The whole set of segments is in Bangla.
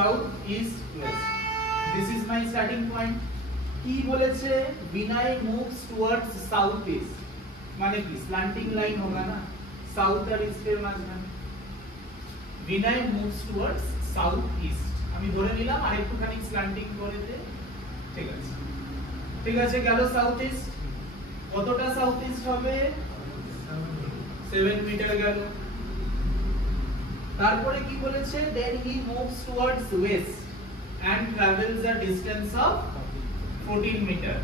South east West, this is my starting point. কি বলেছে, বিনয় মুভস টুয়ার্ডস সাউথ ইস্ট, মানে কি স্ল্যান্টিং লাইন होगा না সাউথ আর ইস্টের মাঝখানে। বিনয় মুভস টুয়ার্ডস সাউথ ইস্ট, আমি ধরে নিলাম আর একটুখানি স্ল্যান্টিং করে দে, ঠিক আছে। ঠিক আছে, গেল সাউথ ইস্ট। কতটা সাউথ ইস্ট হবে? 7 মিটার গেল। তারপরে কি বলেছে, then he moves towards west and travels a distance of 14 metre.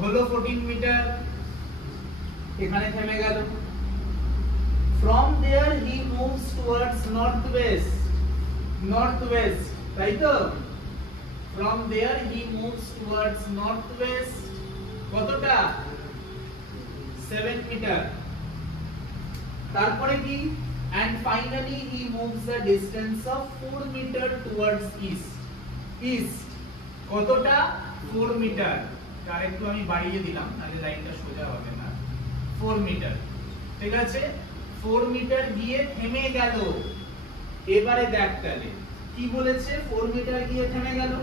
হলো 14 মিটার, এখানে থেমে গেল। from there he moves towards northwest, northwest, তাই তো? from there he moves towards northwest, কতটা? 7 মিটার। তারপরে কি, and finally he moves a distance of 4 meter towards east, east, কতটা? 4 মিটার। আর একটু আমি বাড়িয়ে দিলাম তাহলে লাইনটা সোজা হবে না। 4 মিটার, ঠিক আছে। 4 মিটার গিয়ে থেমে গেল। এবারে দেখ তাহলে কি বলেছে, 4 মিটার গিয়ে থেমে গেল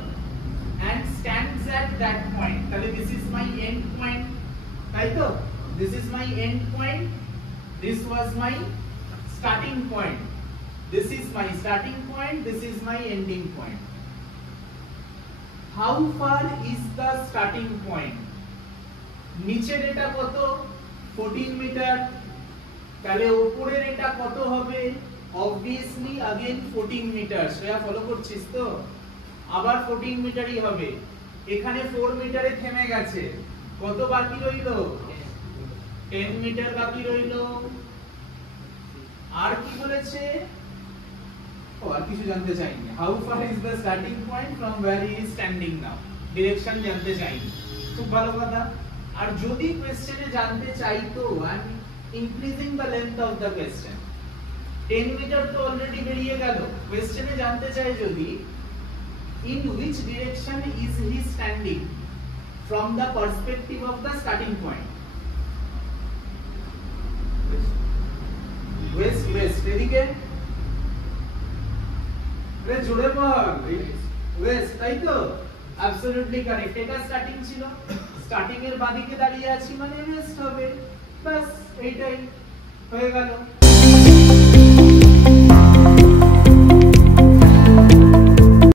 and stands at that point, তাহলে this is my end point, তাই তো? this is my end point, this was my starting point, this is my starting point, this is my ending point. How far is the starting point? নিচের এটা কত? 14 মিটার। তাহলে উপরের এটা কত হবে? obviously again 14 মিটার। শ্রেয়া ফলো করছিস তো? আবার 14 মিটারই হবে। এখানে 4 মিটারে থেমে গেছে, কত বাকি রইলো? 10 মিটার বাকি রইলো। আর কি বলেছে? আর কিছু জানতে চাইনি। How far is the starting point from where he is standing now, direction জানতে চাইনি। খুব ভালো কথা। আর যদি কোশ্চেনে জানতে চাইতো I am increasing the length of the question, 10 meter তো অলরেডি বেরিয়ে গেল। কোশ্চেনে জানতে চাই যদি in which direction is he standing from the perspective of the starting point, west, west, এদিকে রে জোরে বল, ওয়েস্ট, তাই তো? Absolutely correct. এটা স্টার্টিং ছিল, স্টার্টিং এর বাদিকে দাঁড়িয়ে আছি মানে ওয়েস্ট হবে, বাস এইটাই হয়ে গেল।